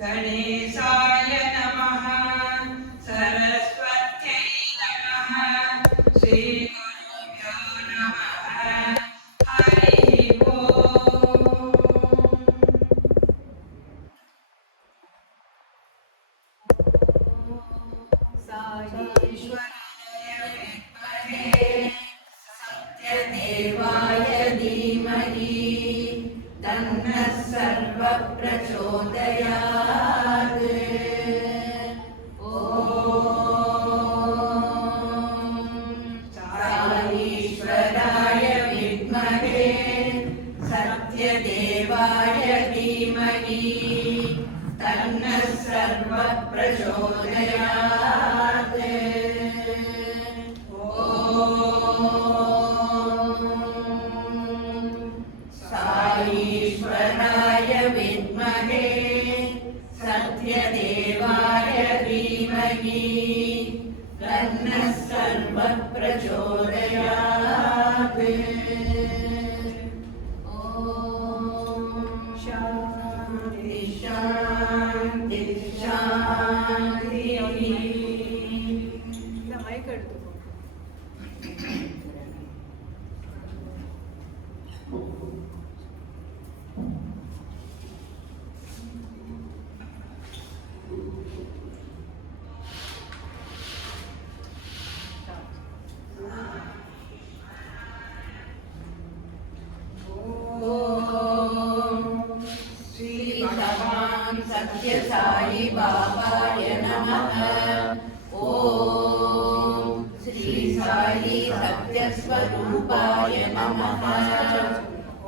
गणेशाय नमः सरस्वत्यै नमः श्रीगुरुभ्यो नमः हरिः ओम्। साईश्वराय विद्महे सत्यदेवाय धीमहि तन्नः सर्वः प्रचोदयात्। साईश्वराय विद्महे सत्यदेवाय धीमहि तन्नः सर्वः प्रचोदयात्। साईश्वराय विद्महे सत्यदेवाय धीमहि तन्नः सर्वः प्रचोदयात्। शान्ति शान्ति शान्तिः। सत्य साई बाबाय नमः। ओम श्री साई सत्य स्वरूपाय नमः।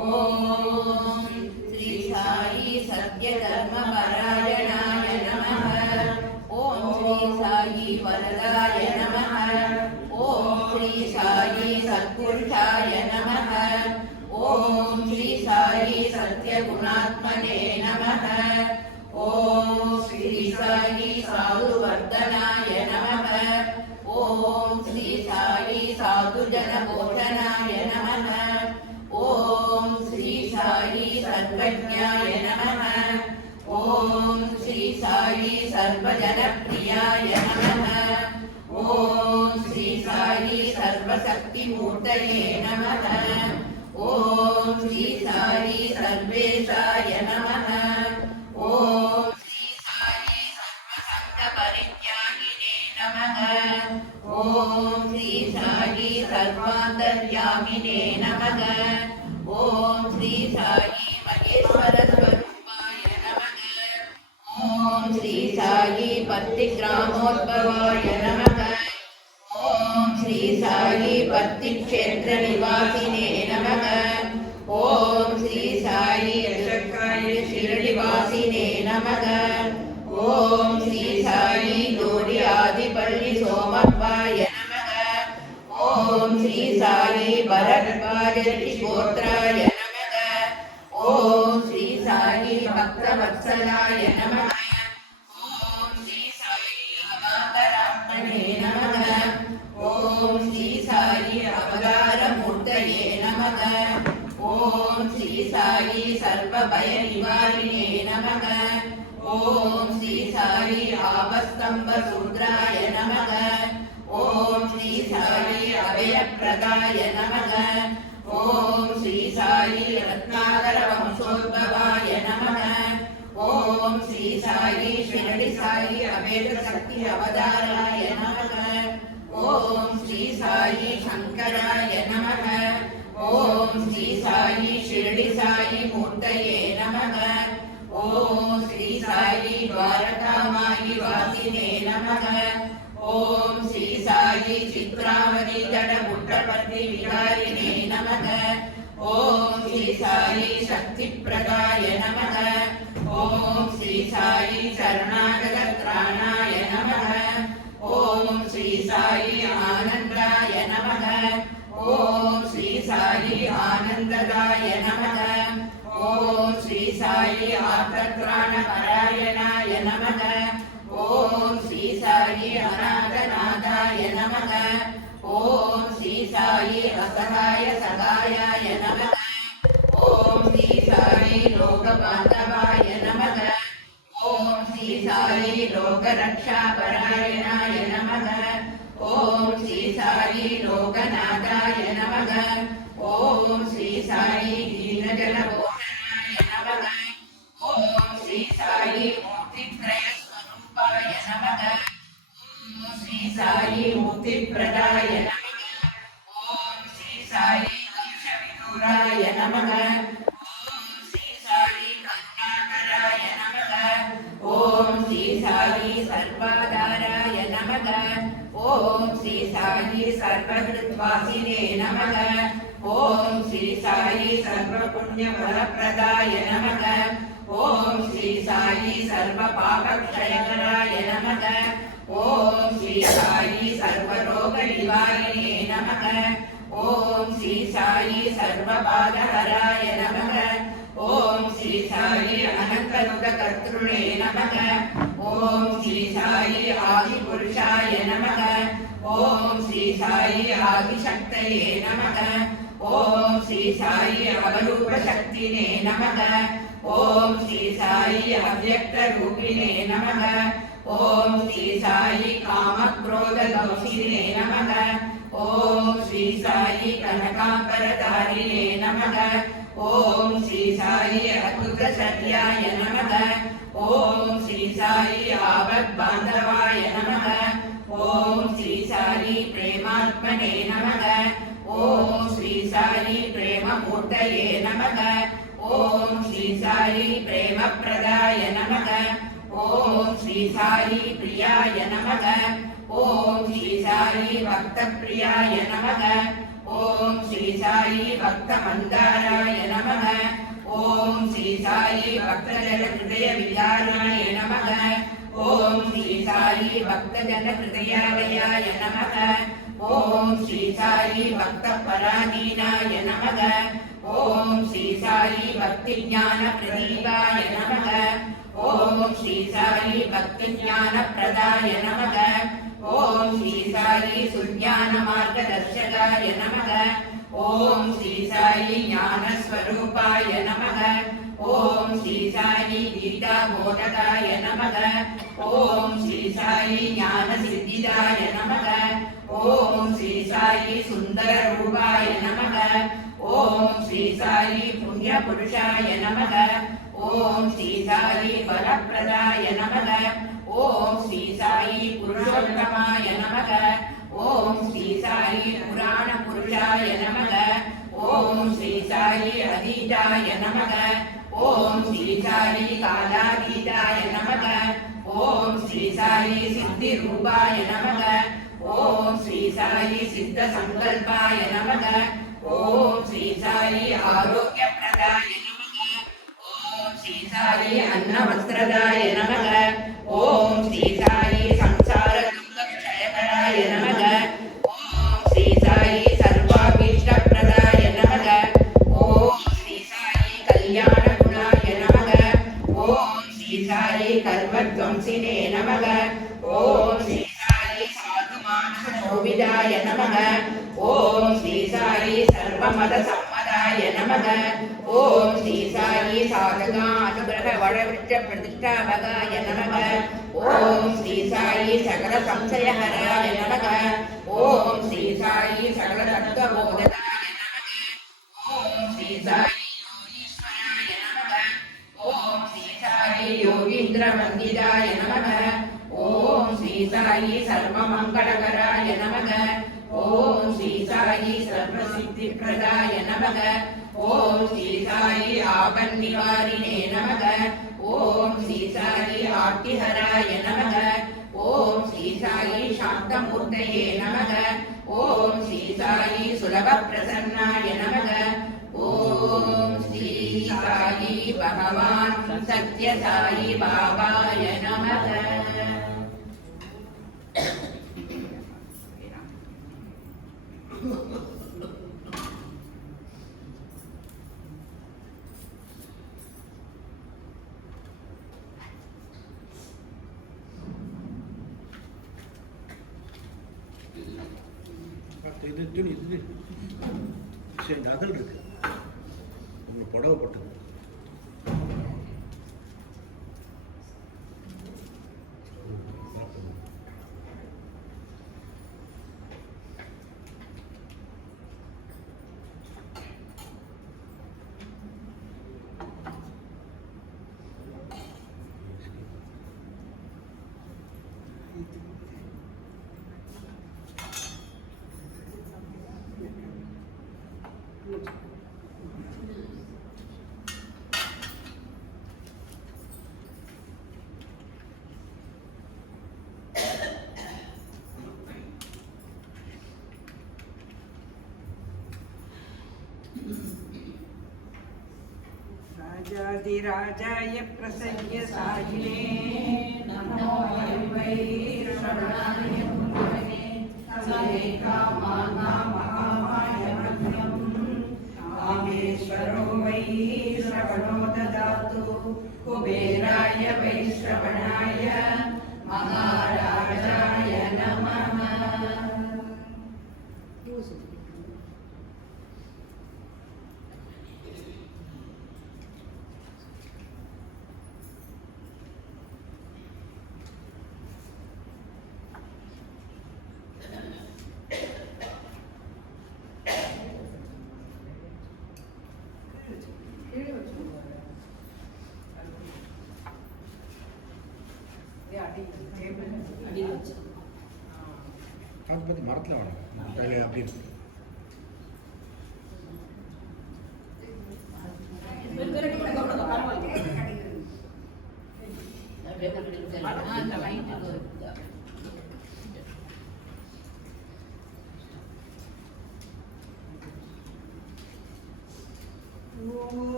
ओम श्री साई सत्य धर्म परायणाय नमः। ओम श्री साई वरदाय नमः। ओम श्री साई सत्पुरुषाय नमः। ओम श्री साई सत्य गुणात्मने नमः। ओम श्री साई साधुवर्धनाय नमः। ओम श्री साई साधुजन पोषणाय नमः। ओम श्री साई सर्वज्ञाय नमः। ओम श्री साई सर्वजनप्रियाय नमः। ओम श्री साई सर्वशक्तिमूर्तये नमः। ओम श्री साई सर्वेशाय नमः। ओम श्री साई सर्वसंग परित्यागिने नमः। ओम श्री साई सर्वान्तर्यामिने नमः। ओम श्री साई महेश्वर स्वरूपाय नमः। ओम श्री साई पत्तिग्रामोद्भवाय नमः। ओम श्री साई पत्ति क्षेत्र निवासिने नमः। ओम श्री साई अशक्काय शिरडिवासिने नमः। ओम श्री साई जोड़ी आदिपल्ली सोमप्पाय नमः। ओम श्री साई भरद्वाज गोत्राय नमः। ओम श्री साई भक्तवत्सलाय नमः। ओम श्री साई अवान्तरात्मने नमः। ओम श्री साई अवतारमूर्तये नमः। ओम श्री साई सर्वभयनिवारिणे नमः। ओम श्री साई आपस्तम्भसूत्राय नमः। ओम श्री साई अभयप्रदाय नमः। ओम श्री साई रत्नाकरवंशोद्भवाय नमः। ओम श्री साई शिरडि साई अभेद शक्ति अवताराय नमः। ओम श्री साई शंकराय नमः। ओम श्री साई शिरडि साई मूर्तये नमः। ओम श्री साई द्वारकामायि वासिने नमः। ओम श्री साई चित्रावती जडगुड्डपति विहारिणे नमः। ओम श्री साई शक्तिप्रदाय नमः। ओम श्री साई शरणागतत्राणाय नमः। ओम श्री साई आनंदाय नमः। ओम श्री साई आनंददाय नमः। ஓம் ஸ்ரீ சாயி ஆர்த்தத்ராண பராயணாய நமக. ஓம் ஸ்ரீ சாயி அநாதநாதாய நமக. ஓம் ஸ்ரீ சாயி அசகாய சகாயாய நமக. ஓம் ஸ்ரீ சாயி லோகபாந்தவாய நமக. ஓம் ஸ்ரீ சாயி லோகரக்ஷாபராயணாய நமக. ஓம் ஸ்ரீ சாயி லோகநாதாய நமக. ஓம் ஸ்ரீ சாயி தீனஜனபோஷணாய நமக. ஓம் ஸ்ரீ சாயி மூர்த்தித்ரயஸ்வரூபாய நமக. ஓம் ஸ்ரீ சாயி முக்திப்ரதாய நமக. ஓம் ஸ்ரீ சாயி ஹர்ஷவிதூராய நமக. ஓம் ஸ்ரீ சாயி கருணாகராய நமக. ஓம் ஸ்ரீ சாயி சர்வாதாராய நமக. ஓம் ஸ்ரீ சாயி சர்வஹிருத்வாசினே நமக. ஓம் ஸ்ரீ சாயி சர்வபுண்ணியபலப்ரதாய நமக. ஓம் ஸ்ரீ சாயி சர்வபாபக்ஷயகராய நமக. ஓம் ஸ்ரீ சாயி சர்வரோகநிவாரிணே நமக. ஓம் ஸ்ரீ சாயி சர்வபாதஹராய நமக. ஓம் ஸ்ரீ சாயி அனந்தனுதகர்த்ருணே நமக. ஓம் ஸ்ரீ சாயி ஆதிபுருஷாய நமக. ஓம் ஸ்ரீ சாயி ஆதிசக்தயே நமக. ஓம் ஸ்ரீ சாயி அவரூபசக்தினே நமக. ஓம் ஸ்ரீ சாயி அவ்யக்தரூபிணே நமக. ஓம் ஸ்ரீ சாயி காமக்ரோததோஷினே நமக. ஓம் ஸ்ரீ சாயி கனகாம்பரதாரிணே நமக. ஓம் ஸ்ரீ சாயி அத்புதசர்யாய நமக. ஓம் ஸ்ரீ சாயி ஆபத்பாந்தவாய நமக. ஓம் ஸ்ரீ சாயி பிரேமாத்மனே நமக. ஓம் ஸ்ரீ சாயி பிரேமமூர்த்தயே நமக. ஓம் ஸ்ரீ சாயி பிரேமப்ரதாய நமக. ஓம் ஸ்ரீ சாயி பிரியாய நமக. ஓம் ஸ்ரீ சாயி பக்தப்ரியாய நமக. ஓம் ஸ்ரீ சாயி பக்தமந்தாராய நமக. ஓம் ஸ்ரீ சாயி பக்தஜனஹிருதய விசாராய நமக. ஓம் ஸ்ரீ சாயி பக்தஜனஹிருதயாலயாய நமக. ஓம் ஸ்ரீ சாயி பக்தபராதீனாய நமக. ஓம் ஸ்ரீ சாயி பக்திஞான பிரதீபாய நமக. ஓம் ஸ்ரீ சாயி பக்திஞான பிரதாய நமக. ஓம் ஸ்ரீ சாயி சுஞான மார்கதர்ஷகாய நமக. ஓம் ஸ்ரீ சாயி ஞானஸ்வரூபாய நமக. ஓம் ஸ்ரீ சாயி கீதா போதகாய நமக. ஓம் ஸ்ரீ சாயி ஞான சித்திதாய நமக. ஓம் ஸ்ரீ சாயி சுந்தர ரூபாய நமக. ஓம் ஸ்ரீ சாயி புண்ணிய புருஷாய நமக. ஓம் ஸ்ரீ சாயி பலப்பிரதாய நமக. ஓம் ஸ்ரீ சாயி புருஷோத்தமாய நமக. ஓம் ஸ்ரீ சாயி புராண புருஷாய நமக. ஓம் ஸ்ரீ சாயி அதீதாய நமக. ஓம் ஸ்ரீ சாயி காலாதீதாய நமக. ஓம் ஸ்ரீ சாயி சித்தி ரூபாய நமக. ஓம் ஸ்ரீ சாயி சித்த சங்கல்பாய நமக. ஓம் ஸ்ரீ சாயி ஆரோக்கிய பிரதாய நமக. ஓம் ஸ்ரீ சாயி அன்னவஸ்திரதாய நமக. ஓம் ஸ்ரீ சாயி சம்சார துக்க க்ஷயகராய நமக. ஓம் ஸ்ரீ சாயி சர்வாபீஷ்ட பிரதாய நமக. ஓம் ஸ்ரீ சாயி கல்யாண குணாய நமக. ஓம் ஸ்ரீ சாயி கர்மத்வம்சினே நமக. ஓம் ஸ்ரீ சாயி சாது மானச சோபிதாய நமக. ஓம் ஸ்ரீ சாயி சர்வமத சம்மதாய நமக. ஓம் ஸ்ரீ சாயி சாதகா அனுகிரக வடவிருட்ச பிரதிஷ்டாபகாய நமக. ஓம் ஸ்ரீ சாயி சகல சம்சயஹராய நமக. ஓம் ஸ்ரீ சாயி சகல தத்துவபோததாய நமக. ஓம் ஸ்ரீ சாயி யோகீஸ்வராய நமக. ஓம் ஸ்ரீ சாயி யோகீந்திர வந்திதாய நமக. ஓம் ஸ்ரீ சாயி சர்வமங்களகராய நமக. ஓம் ஸ்ரீ சாயி சர்வசித்திப்ரதாய நமக. ஓம் ஸ்ரீ சாயி ஆபன்னிவாரிணே நமக. ஓம் ஸ்ரீ சாயி ஆர்த்திஹராய நமக. ஓம் ஸ்ரீ சாயி சாந்தமூர்த்தயே நமக. ஓம் ஸ்ரீ சாயி சுலபப்பிரசன்னாய நமக. ஓம் ஸ்ரீ சாயி பகவான் சத்ய சாயி பாபாய நமக. இது துணி இது சரி நகல் இருக்கு உங்களுக்கு புடவை போட்டது राजाधिराजाय प्रसह्य साहिने नमो वै श्रवणाय मुने समे कामाय मध्यम कामेश्वरो वै श्रवणो ददातु कुबेराय वै श्रवणाय महाराजाय नमः அது பற்றி மரத்தில் வேணும் அப்படின்னு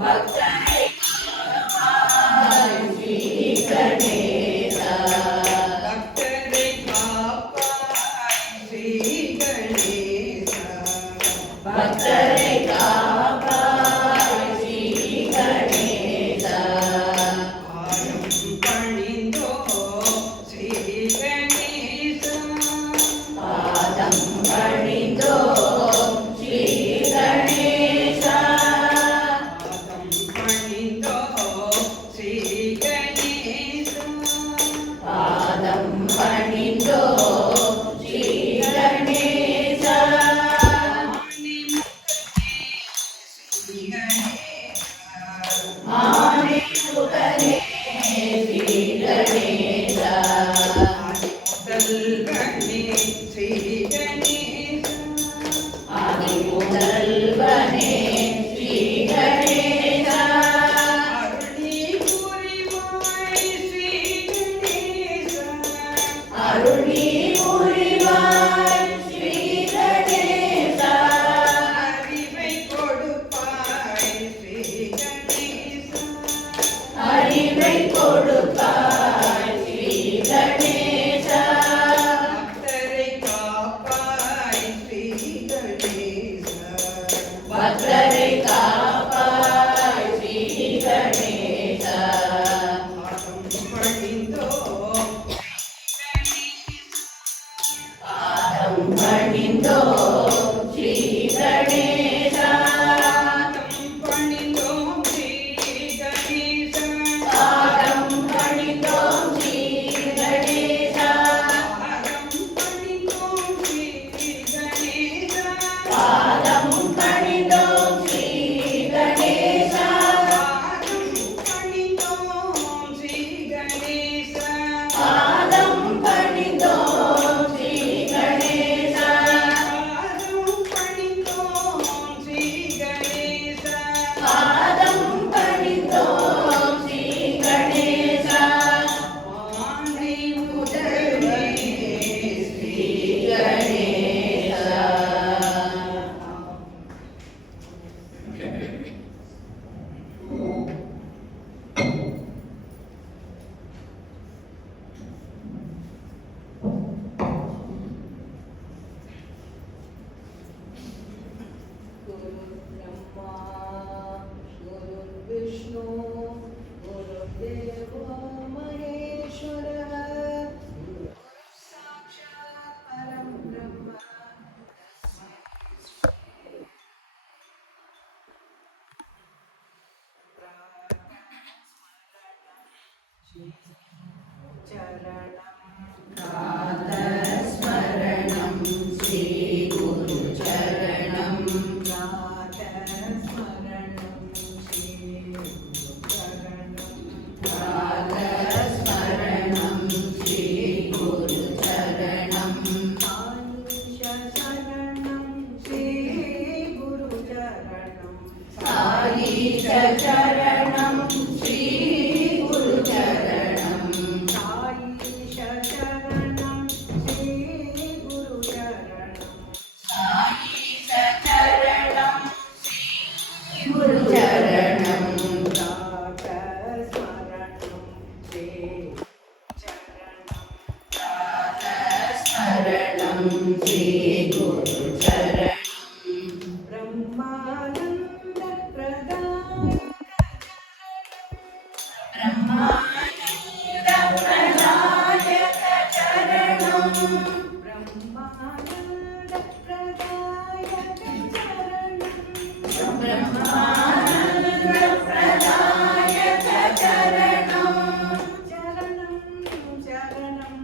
Bhakta प्रातस्मरणं श्रीगुरुचरणं प्रातस्मरणं श्रीगुरुचरणं साईश चरणं श्रीगुरुचरणं साईश चरणं श्रीगुरुचरणं प्रातस्मरणं श्रीगुरुचरणं ब्रह्मानन्दप्रदायक चरणं ब्रह्मानन्दप्रदायक चरणं चरणं चरणं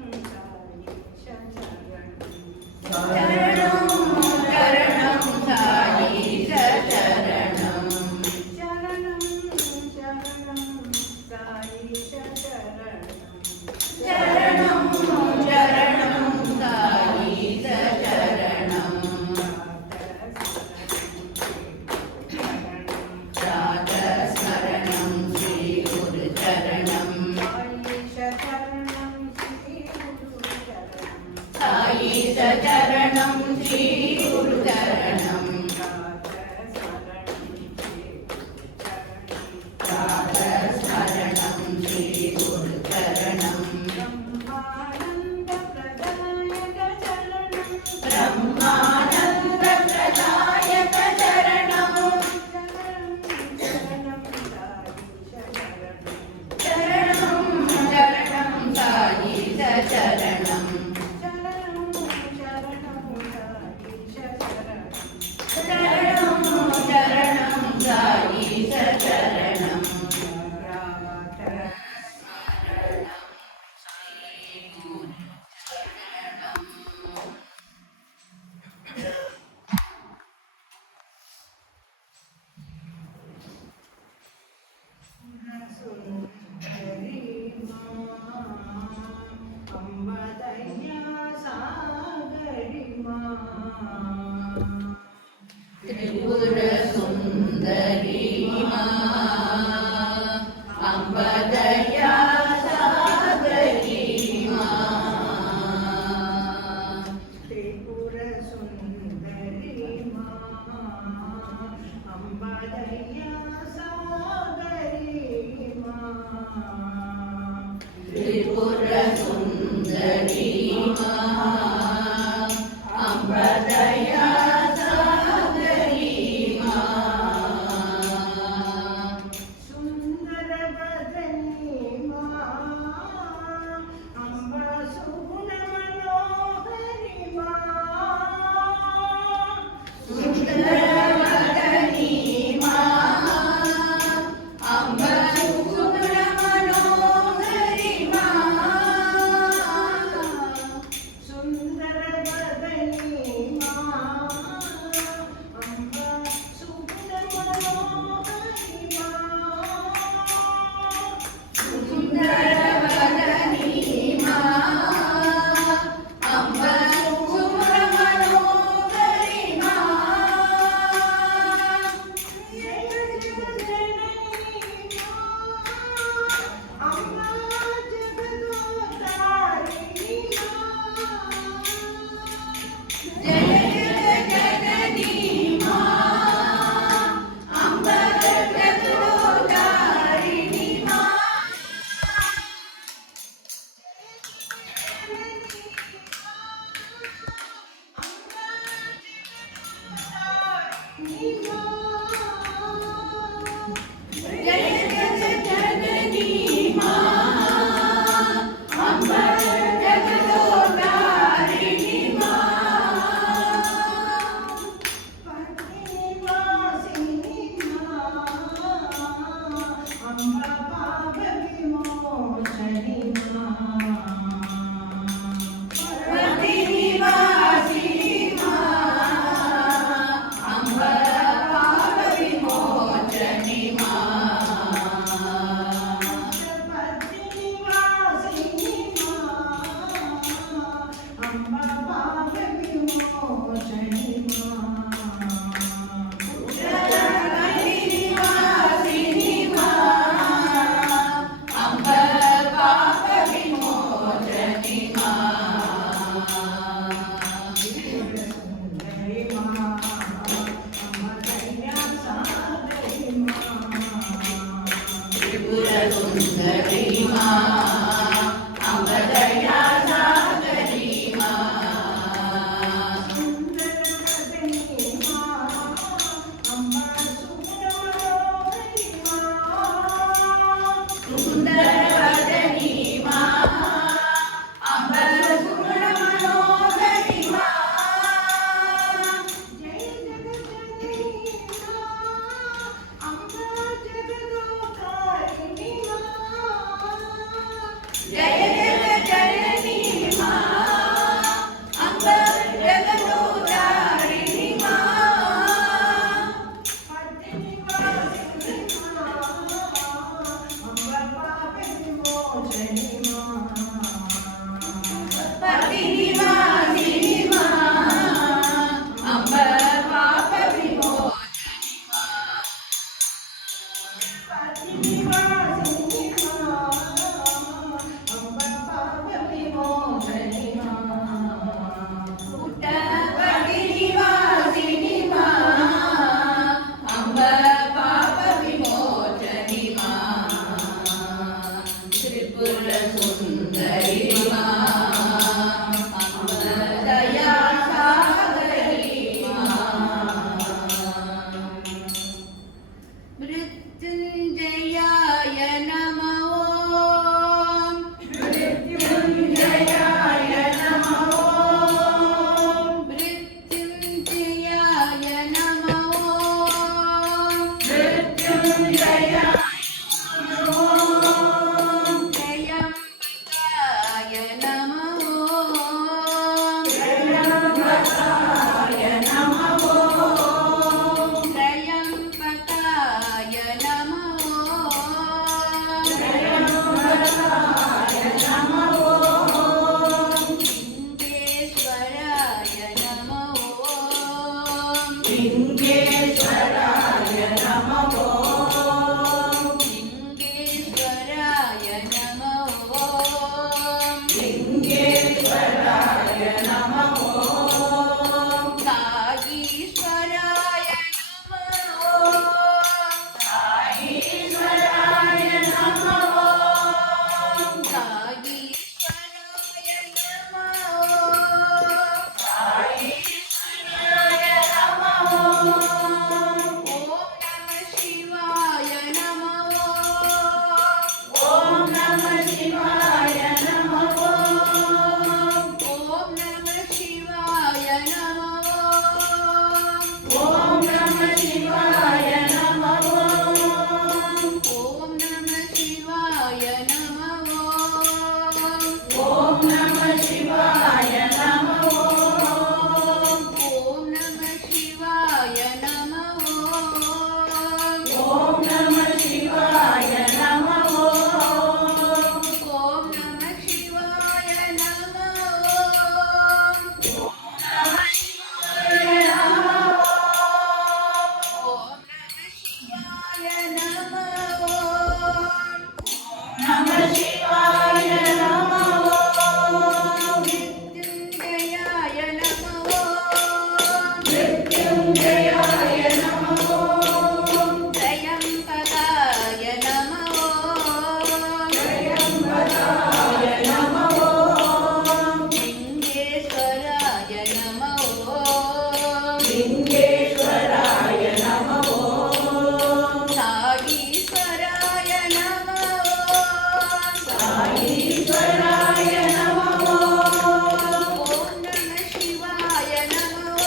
साईश चरणं चरणं चरणं साईश चरणं प्रातस्मरणं श्रीगुरुचरणं साईश चरणं श्रीगुरुचरणं प्रातस्मरणं श्रीगुरुचरणं ब्रह्मानन्दप्रदायक चरणं चरणं चरणं साईश चरणं चरणं चरणं साईश चरणं त्रिपुर सुन्दरी माँ अम्ब दया सागरी माँ त्रिपुर सुन्दरी माँ अम्ब दया सागरी माँ सुन्दरवदनी माँ अम्ब सुगुणमनोहरी माँ ಸುಂದರಿ ಮಾ ಅಂಬ ದಯಾ ಸಾಗರಿ ಮಾ ಸುಂದರವದನಿ ಮಾ ಅಂಬ ಸುಗುಣ ಮನೋಹರಿ ಮಾ ಜಯ ಜಗಜ್ಜನನಿ ಮಾ ಅಂಬ ಜಗದೋದ್ಧಾರಿಣಿ ಮಾ ಪತಿನಿವಾಸಿನಿ ಮಾ ಅಂಬ ಪಾಪ ವಿಮೋಚನಿ ಮಾ ಪುಟ್ಟ ಪತಿನಿವಾಸಿನಿ ಮಾ ಅಂಬ ಪಾಪ ವಿಮೋಚನಿ ಮಾ ತ್ರಿಪುರ ಸುಂದರಿ ಮಾ ಅಂಬ ದಯಾ ಸಾಗರಿ ಮಾ ಮೃತ್ಯುಂಜಯಾಯ ನಮೋ ಮೃತ್ಯುಂಜಯಾಯ ನಮೋ ಮೃತ್ಯುಂಜಯಾಯ ನಮೋ ಮೃತ್ಯುಂಜಯಾಯ ನಮೋ ತ್ರಯಂಬಕಾಯ ನಮೋ ತ್ರಯಂಬಕಾಯ ನಮೋ ತ್ರಯಂಬಕಾಯ ನಮೋ ತ್ರಯಂಬಕಾಯ ನಮೋ ಲಿಂಗೇಶ್ವರಾಯ ನಮೋ ಲಿಂಗೇಶ್ವರಾಯ ನಮೋ ಲಿಂಗೇಶ್ವರಾಯ ನಮೋ ಲಿಂಗೇಶ್ವರಾಯ ನಮೋ ಸಾಗೀಶ್ವರಾಯ ನಮೋ ಸಾಗೀಶ್ವರಾಯ ನಮೋ ಸಾಗೀಶ್ವರಾಯ ನಮೋ ಸಾಗೀಶ್ವರಾಯ ನಮೋ ಓಂ ನಮಃ ಶಿವಾಯ ನಮೋ ಓಂ ನಮಃ ಶಿವಾಯ ನಮೋ ಓಂ ನಮಃ ಶಿವಾಯ ನಮೋ ಓಂ ನಮಃ ಶಿವಾಯ ನಮೋ ಓಂ ನಮಃ ಶಿವಾಯ ನಮೋ ಓಂ ನಮಃ ಶಿವಾಯ ನಮೋ ಓಂ ನಮಃ ಶಿವಾಯ ನಮೋ ಓಂ ನಮಃ ಶಿವಾಯ ನಮೋ ಓಂ ನಮಃ ಶಿವಾಯ ನಮೋ ಮೃತ್ಯುಂಜಯಾಯ ನಮೋ ಮೃತ್ಯುಂಜಯಾಯ ನಮೋ ತ್ರಯಂಬಕಾಯ ನಮೋ ತ್ರಯಂಬಕಾಯ ನಮೋ ಲಿಂಗೇಶ್ವರಾಯ ನಮೋ ಲಿಂಗೇಶ್ವರಾಯ ನಮೋ ಸಾಗೀಶ್ವರಾಯ ನಮೋ ಸಾಗೀಶ್ವರಾಯ ನಮೋ ಓಂ ನಮಃ ಶಿವಾಯ ನಮೋ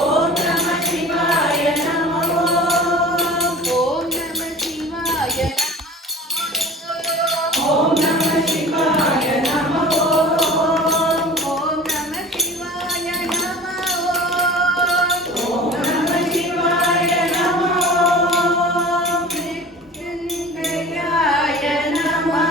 ಓಂ ನಮಃ ಶಿವಾಯ ನಮೋ ಓಂ ನಮಃ ಶಿವಾಯ ನಮೋ ಓಂ ನಮಃ ಶಿವಾಯ ನಮೋ ಓಂ ನಮಃ ಶಿವಾಯ ನಮೋ ಓಂ ನಮಃ ಶಿವಾಯ ನಮೋ ಮೃತ್ಯುಂಜಯಾಯ ನಮೋ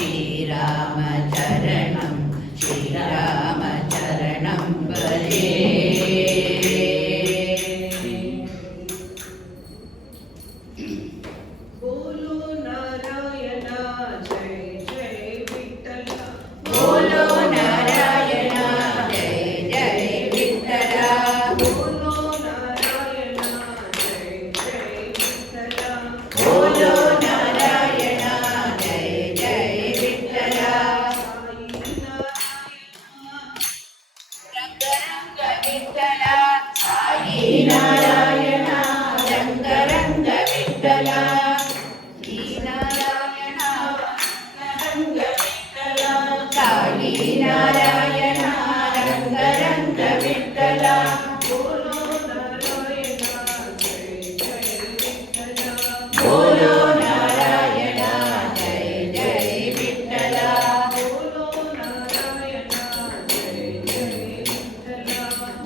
श्रीराम ನಾರಾಯಣ ರಂಗ ರಂಗ ವಿಠಲ ಬೋಲೋ ನಾರಾಯಣ ಜಯ ಜಯ ವಿಠಲ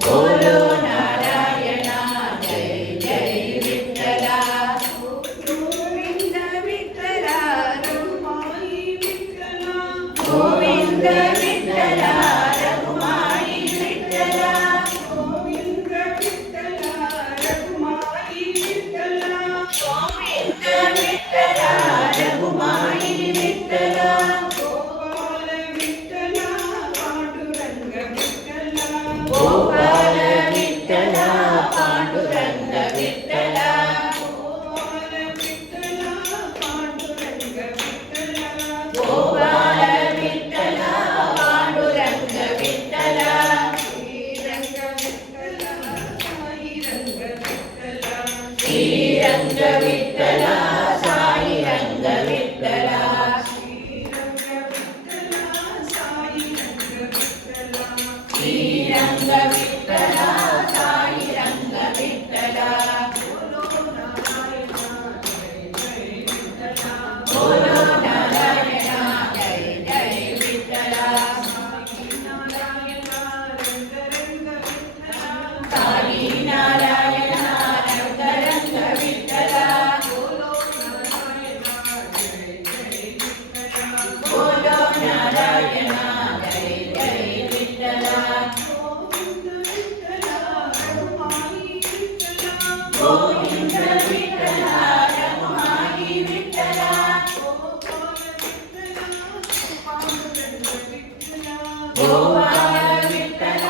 ಬೋಲೋ ನಾರಾಯಣ ಜಯ ಜಯ ವಿಠಲ ಗೋವಿಂದ ವಿಠಲ ಗೋವಿಂದ ವಿಠಲ ರಘುಮಾಯಿ ವಿಠಲ ಗೋವಿಂದ ವಿಠಲ ರಘುಮಾಯಿ ವಿಠಲ ಗೋವಿಂದ ವಿಠಲ ರಘುಮಾಯಿ ವಿಠಲ ಗೋಪಾಲ ವಿಠಲ ಪಾಂಡುರಂಗ ವಿಠಲ ಗೋಪಾಲ ವಿಠಲ ಪಾಂಡುರಂಗ ವಿಠಲ ಗೋಪಾಲ ವಿಠಲ ಪಾಂಡುರಂಗ ವಿಠಲ ಗೋಪಾಲ ವಿಠಲ ಪಾಂಡುರಂಗ ವಿಠಲ ಶ್ರೀರಂಗ ವಿಠಲ ಸಾಯಿ ರಂಗ ವಿಠಲ ಶ್ರೀರಂಗ ವಿಠಲ ಸಾಯಿ ರಂಗ ವಿಠಲ ಬೋಲೋ ನಾರಾಯಣ ಜಯ ಜಯ ವಿಠಲ ಸಾಯಿ ನಾರಾಯಣ ರಂಗ ರಂಗ ವಿಠಲ ಬೋಲೋ ನಾರಾಯಣ ಜಯ ಜಯ ವಿಠಲ ಗೋವಿಂದ ವಿಠಲ ರಘುಮಾಯಿ ವಿಠಲ ಗೋಪಾಲ ವಿಠಲ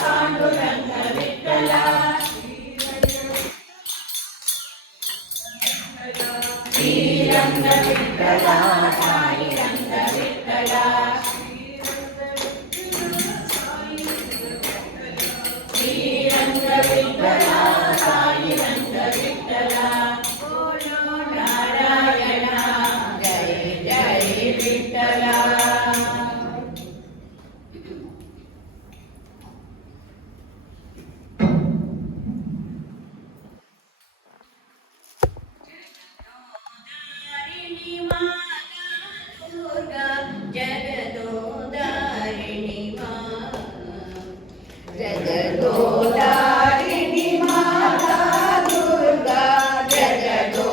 ಪಾಂಡುರಂಗ ವಿಠಲ ಶ್ರೀರಂಗ ವಿಠಲ ಸಾಯಿ ರಂಗ ವಿಠಲ ಶ್ರೀರಂಗ ವಿಠಲ ಸಾಯಿ ರಂಗ ವಿಠಲ ಬೋಲೋ ನಾರಾಯಣ ಜಯ ಜಯ ವಿಠಲ ಜಗದೋದಾರಿಣಿ ಮಾತಾ ದುರ್ಗಾ ಜಗದೋದಾರಿಣಿ ಜಗದೋದಾರಿಣಿ ಮಾತಾ ದುರ್ಗಾ ಜಗದೋದಾರಿಣಿ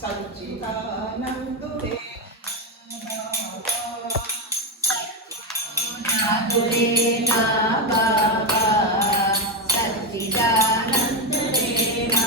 सच्चिदानंदुरे ना बाबा सच्चिदानंद देवा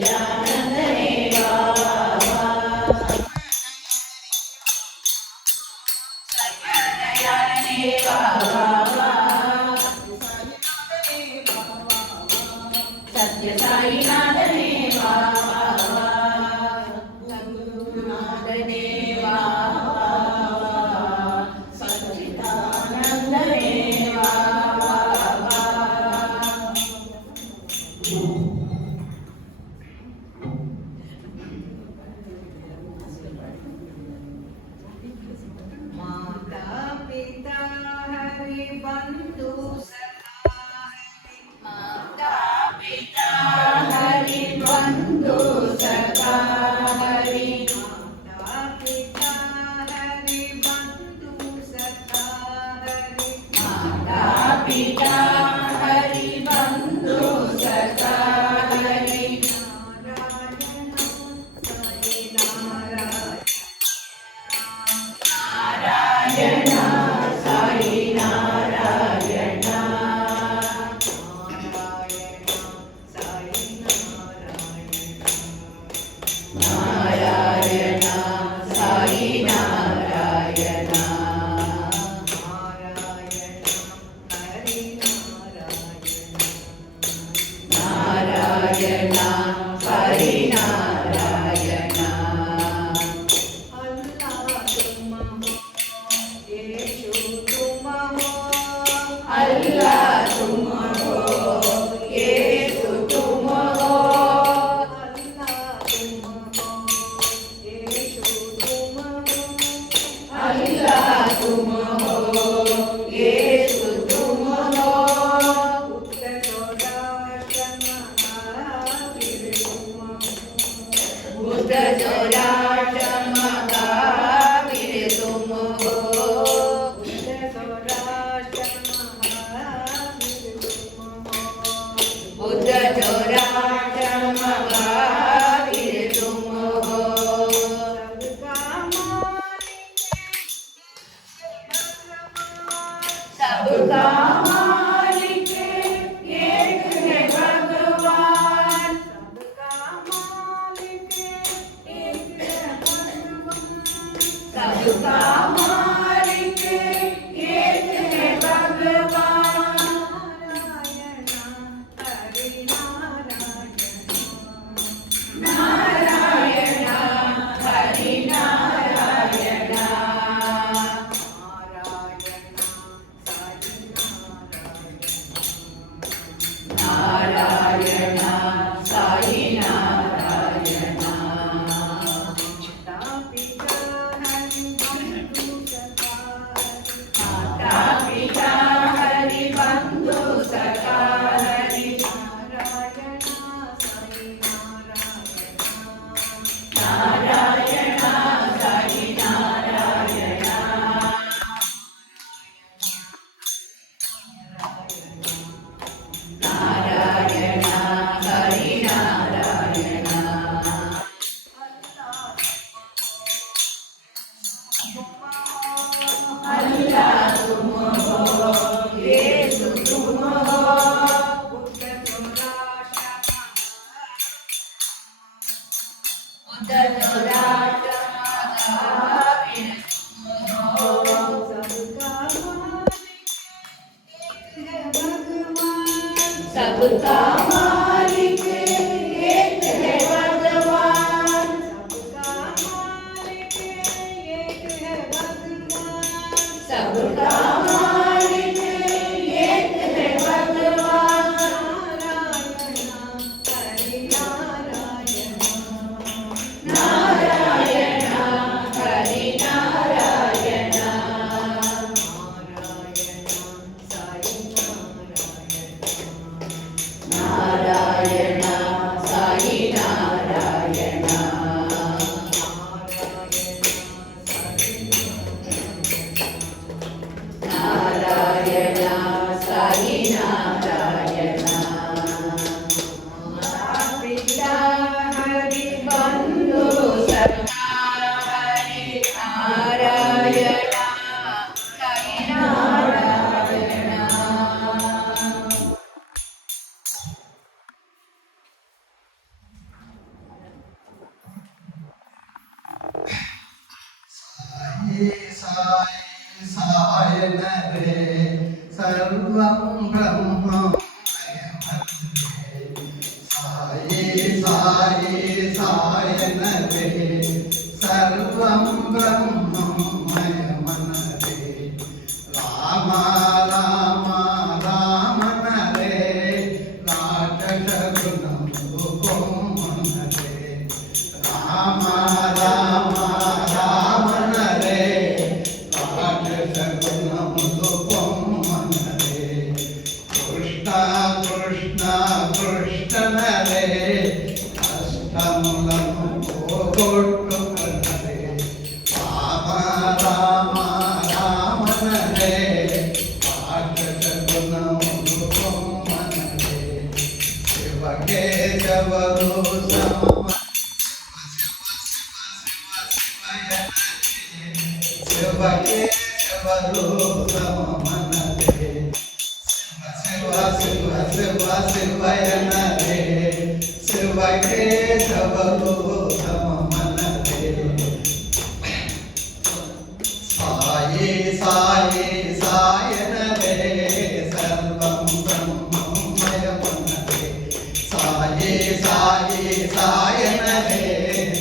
सच्चिदानन्दने वा सत्यानयानने वा सत्यसाईनाथने वा सद्गुरुनाथने वा सच्चिदानन्दने वा माता पिता हरि बंधु माता पिता हरि बंधु सखा हरि माता पिता हरि बंधु सखा हरि माता पिता हरि बंधु सखा हरि नारायण हरि नारायण नारायण साई नारायण नारायण साई नारायण नारायण साई नारायण नारायण हरि नारायण नारायण हरि नारायण अल्लाह तुम हो यीशु तुम हो अल्लाह तुम हो यीशु तुम हो बुद्ध जोराट महावीर तुम हो बुद्ध जोराट महावीर तुम हो सबका मालिक एक है भगवान सबका मालिक एक है भगवान नारायण हरि नारायण नारायण साई नारायण माता पिता हरि बंधु सखा हरि नारायण साई नारायण नारायण हरि नारायण अल्लाह तुम हो यीशु तुम हो बुद्ध जोराट महावीर तुम हो सबका मालिक एक है भगवान सबका मालिक एक है भगवान नारायण हरि नारायण नारायण సాయి సాయనరే సర్వం బ్రహ్మమయమనరే రామ రామ రామనరే రాజగుణము పొమ్మనరే రామ రామ రామనరే రాజగుణము పొమ్మనరే కృష్ణ కృష్ణ కృష్ణనరే కష్టములను పోగొట్టుకునరే రామ రామ రామనరే రాజగుణము పొమ్మనరే శివకేశవరు సమ శివకేశవరు సమమనరే శివ శివ శివ శివయనరే శివకేశవరు సమమనరే సాయి సాయి సాయనరే సర్వం బ్రహ్మమయమనరే సాయి సాయి సాయనరే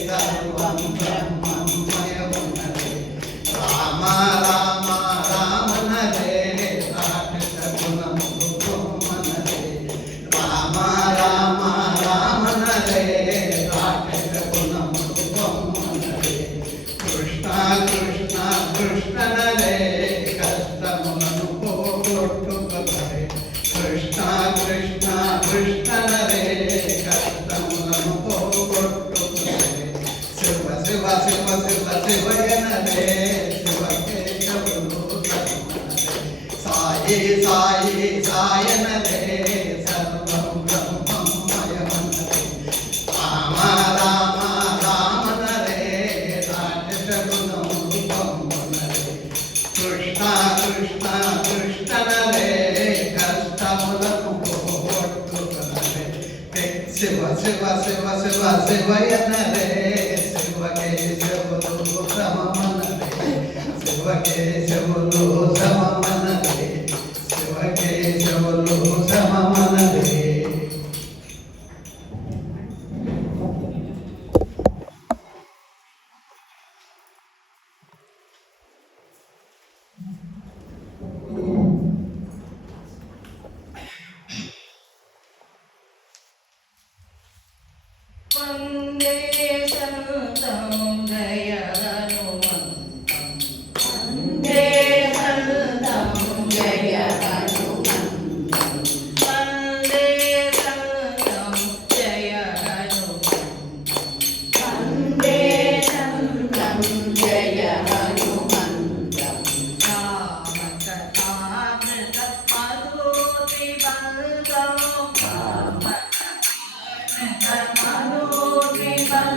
సర్వం బ్రహ్మమయమనరే రామ రామ రామనరే రాజగుణము పొమ్మనరే రామ రామ రామనరే రాజగుణము పొమ్మనరే కృష్ణ కృష్ణ కృష్ణనరే కష్టములను పోగొట్టుకునరే కృష్ణ కృష్ణ కృష్ణనరే కష్టములను పోగొట్టుకునరే శివ శివ శివ శివ శివయనరే శివకేశవులు సమమనరే సాయి సాయి సాయనరే సర్వం బ్రహ్మమయమనరే రామ రామ రామనరే రాజగుణము పొమ్మనరే కృష్ణ కృష్ణ కృష్ణనరే కష్టములను పోగొట్టుకునరే శివ శివ శివ శివ శివయనరే శివకేశవులు సమమనరే శివకేశవులు సమమనరే శివకేశవులు సమమనరే వందే సంతం జయ హనుమంతం వందే సంతం జయ హనుమంతం వందే సంతం జయ హనుమంతం వందే సంతం జయ హనుమంతం రామకథామృత మధురిబంధం రామకథామృత మధురిబంధం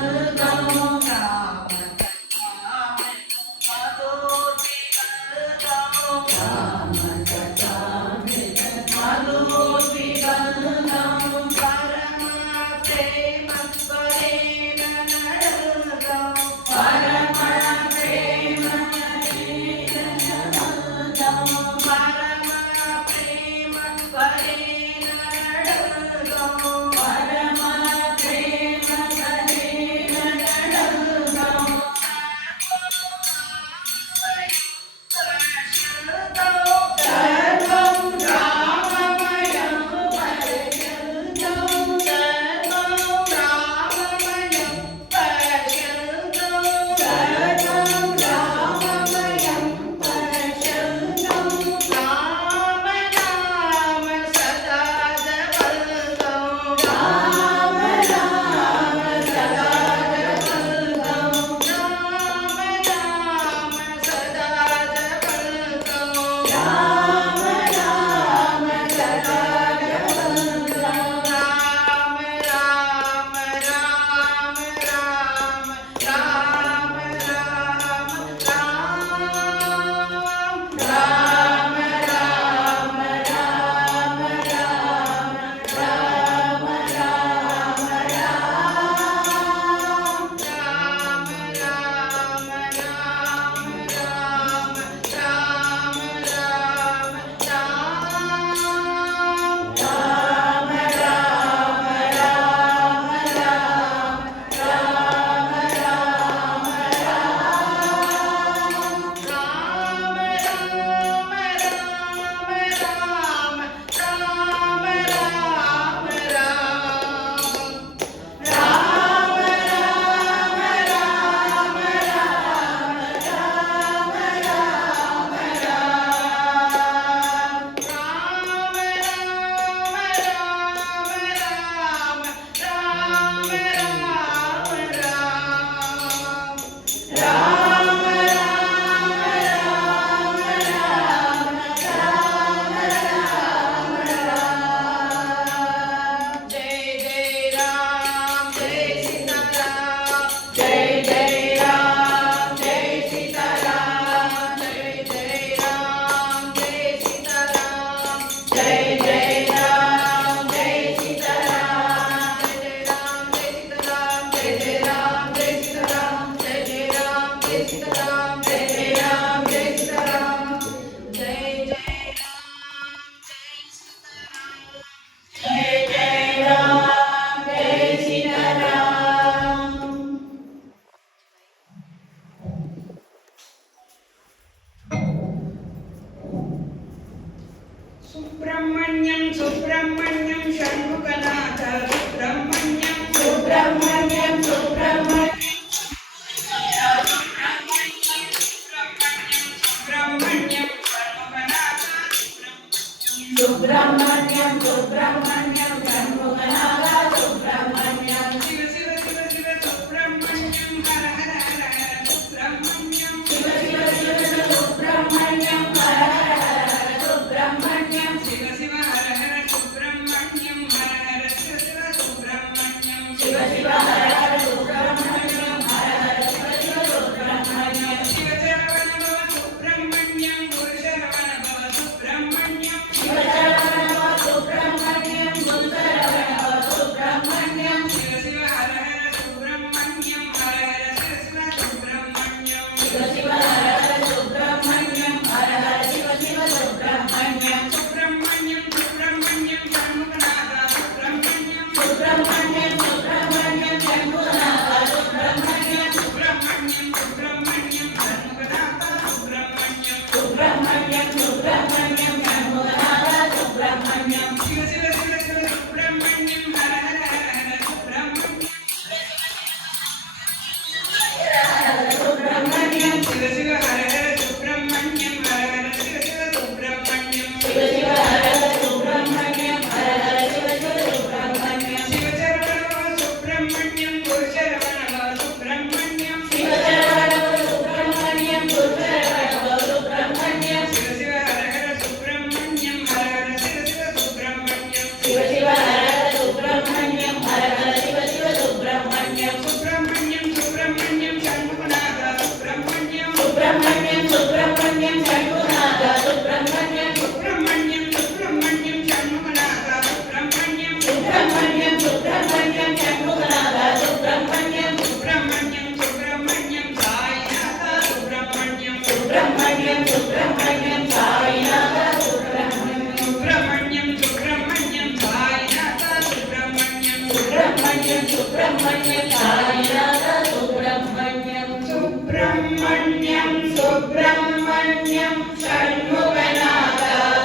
ಸಾಯಿನಾಥ ಸುಬ್ರಹ್ಮಣ್ಯಂ ಸುಬ್ರಹ್ಮಣ್ಯಂ ಸುಬ್ರಹ್ಮಣ್ಯಂ ಷಣ್ಮುಖನಾಥ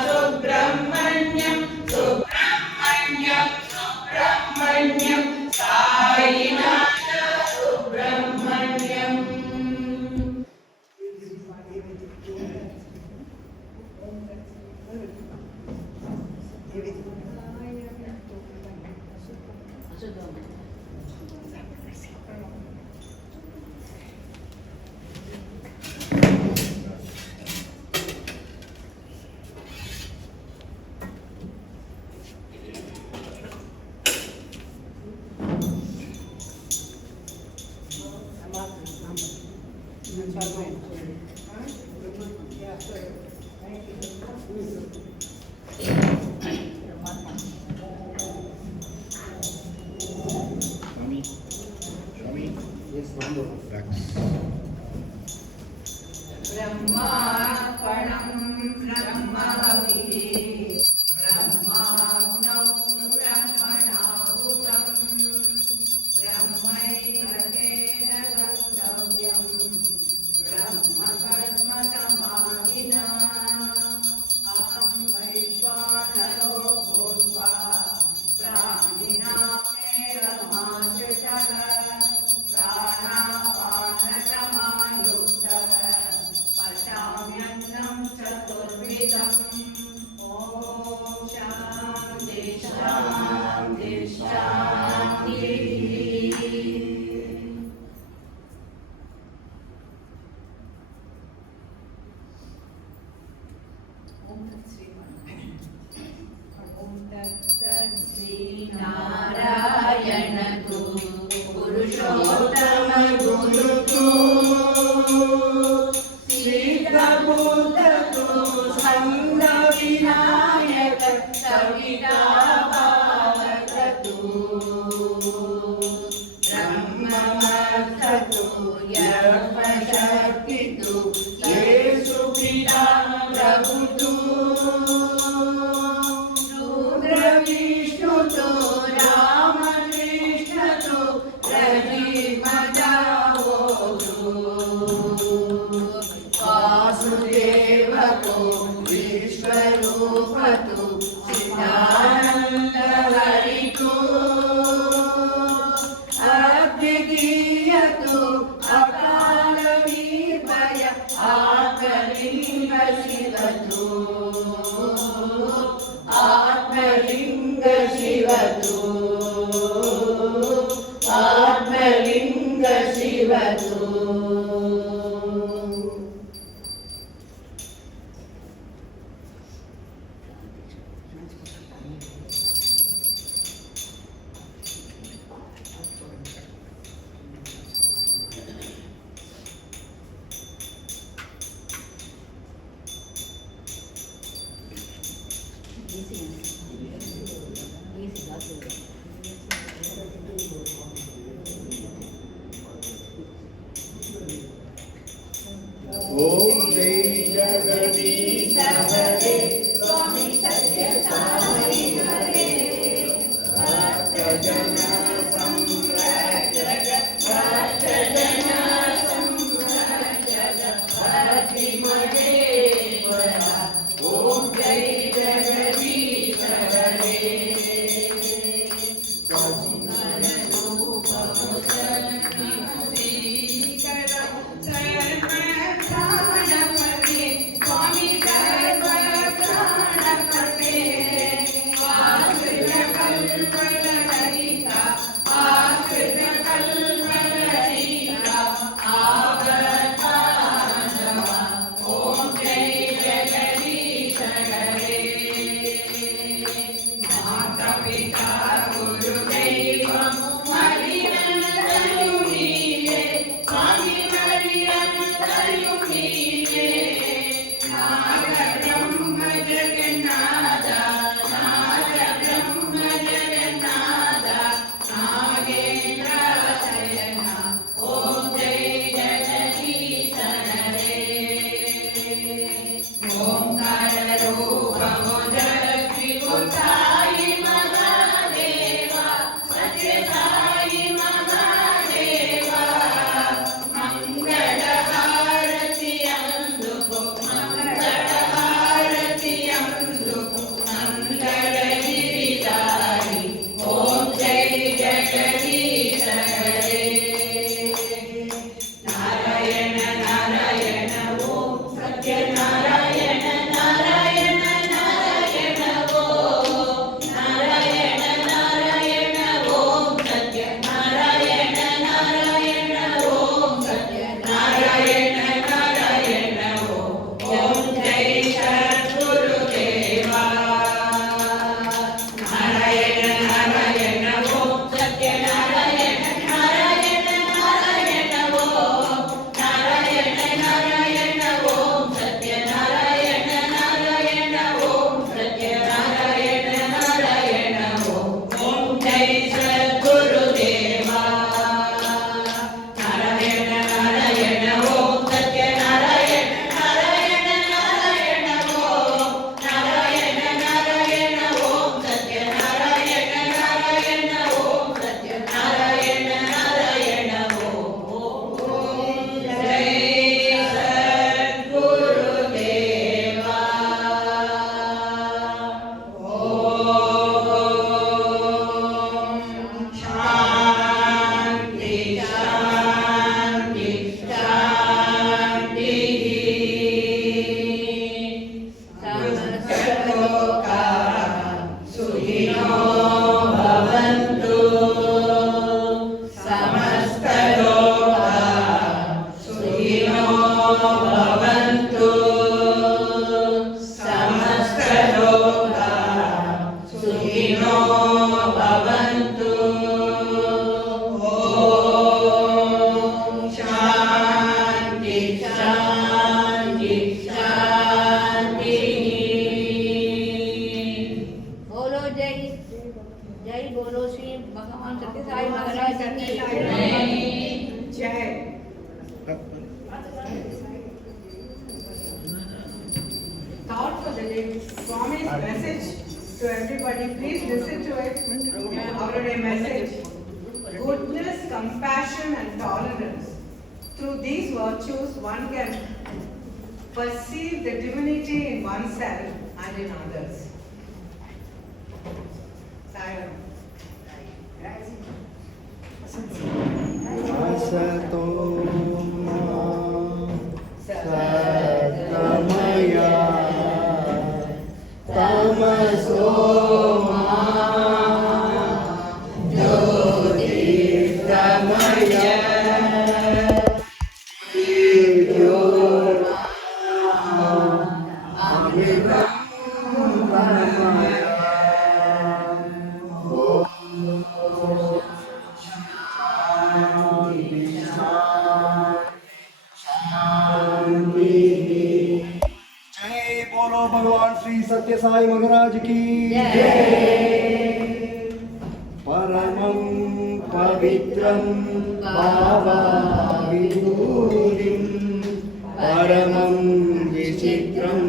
ಸುಬ್ರಹ್ಮಣ್ಯಂ ಸುಬ್ರಹ್ಮಣ್ಯಂ ಸುಬ್ರಹ್ಮಣ್ಯಂ ಸಾಯಿನಾಥ ಸುಬ್ರಹ್ಮಣ್ಯಂ. ब्रह्मार्पणं ब्रह्महविः ब्रह्माग्नौ ब्रह्मणाहुतं ब्रह्मैवतेन गन्तव्यं ब्रह्मकर्मसमाधिना अहं वैश्वानरो भूत्वा प्राणिनामेवमाश्रितः प्राणापानसमायुक्तः पचाम्यन्नं चतुर्विधम्. ॐ शान्ति शान्ति शान्तिः. श्रीनारायण तु पुरुषोत्तम गुरुतु श्रीप्रभूत तु स्कन्द विनायक कविताभावक तु ब्रह्ममर्थ तु यज्ञशक्ति तु येषु पिता प्रभु तु रुद्रविष्णु तु रामकृष्ण तु रविमजावो तु वासुदेव तु विश्वरूप तु चिदानन्द हरि तु अद्वितीय तु अकाल निर्भय आत्मलिङ्ग शिव तु आत्मलिङ्ग शिव तु आत्मलिङ्ग शिव तु. ओम जय जगदीश हरे स्वामी सत्य साई हरे भक्तजन संरक्षक भक्तजन संरक्षक भक्तिमये वरा. ओम जय Jagdish to everybody. Please listen to it. Our message. Goodness, compassion and tolerance. Through these virtues, one can perceive the divinity in oneself and in others. Sayonara. असतो मा सद्गमया तमसो मा ज्योतिर्गमया जय बोलो भगवान श्री सत्य साई महाराज की जय। परमं पवित्रं भावाविभूतिं परमं विचित्रं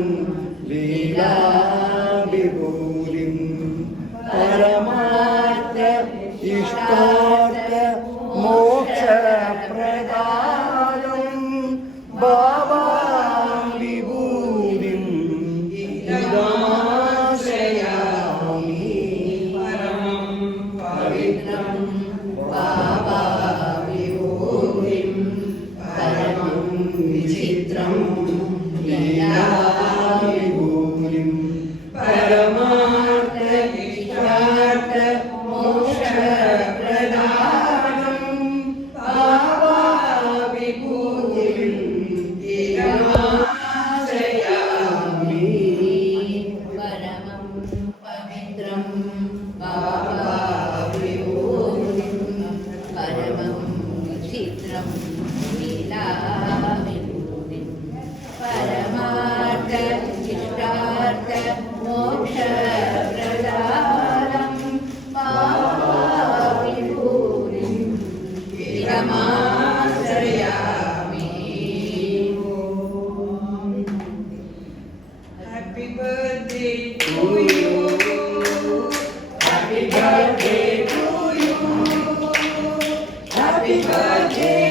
लीलाविभूतिं परमार्थ इष्टार्थ मोक्षप्रदानं भावाविभूतिं इदमाश्रयामि। परमं पवित्रं भावाविभूतिं परमं विचित्रं लीलाविभूतिं परमार्थ इष्टार्थ मोक्षप्रदानं भावाविभूतिं इदमाश्रयामि। परमं पवित्रं भावाविभूतिं परमं विचित्रं लीलाविभूतिं परमार्थ इष्टार्थ मोक्षप्रदानं भावाविभूतिं इदमाश्रयामि। Happy birthday to you. Happy birthday to you. Happy birthday